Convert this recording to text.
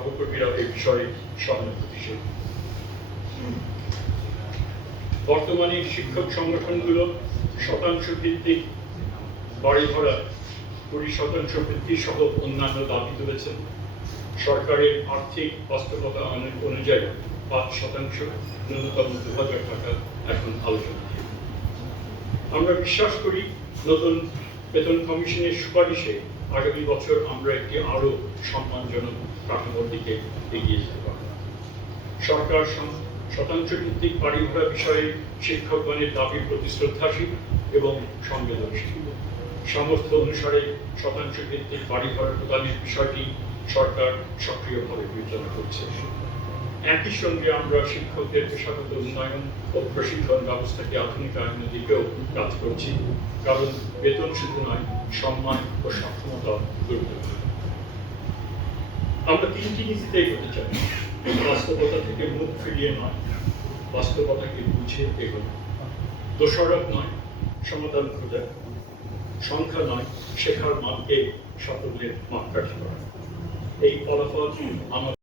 সহকর্মীরা এই বিষয়ে সহানুভূতিশীল। বর্তমানে শিক্ষক সংগঠনগুলো শতাংশ ভিত্তিক বাড়ি ভাড়া 20% বৃদ্ধি সহ অন্যান্য দাবি তুলেছেন। সরকারের আর্থিক বাস্তবতা অনুযায়ী 5% ন্যূনতম 2000 টাকা এখন আলোচনা। আমরা বিশ্বাস করি নতুন বেতন কমিশনের সুপারিশে আগামী বছর আমরা একটি আরো সম্মানজনক কাঠামোর দিকে এগিয়ে যেতে পারব। সরকার শতাংশ ভিত্তিক বাড়ি ভাড়া বিষয়ে শিক্ষকগণের দাবির প্রতি শ্রদ্ধাশীল এবং সংবেদনশীল। সামর্থ্য অনুসারে শতাংশ ভিত্তিক বাড়ি ভাড়া প্রদানের বিষয়টি সরকার সক্রিয়ভাবে বিবেচনা করছে। একই সঙ্গে আমরা শিক্ষকদের পেশাগত উন্নয়ন ও প্রশিক্ষণ ব্যবস্থাকে আধুনিকায়নের দিকেও কাজ করছি, কারণ বেতন শুধু নয়, সম্মান ও সক্ষমতা গুরুত্বপূর্ণ। আমরা তিনটি নীতিতে এগোতে চাই: বাস্তবতা থেকে মুখ ফিরিয়ে নয়, বাস্তবতাকে বুঝে এগোনো, দোষারোপ নয়, সমাধান খোঁজা, সংখ্যা নয়, শেখার মানকে সাফল্যের মাপকাঠি করা। এই ফলাফল আমার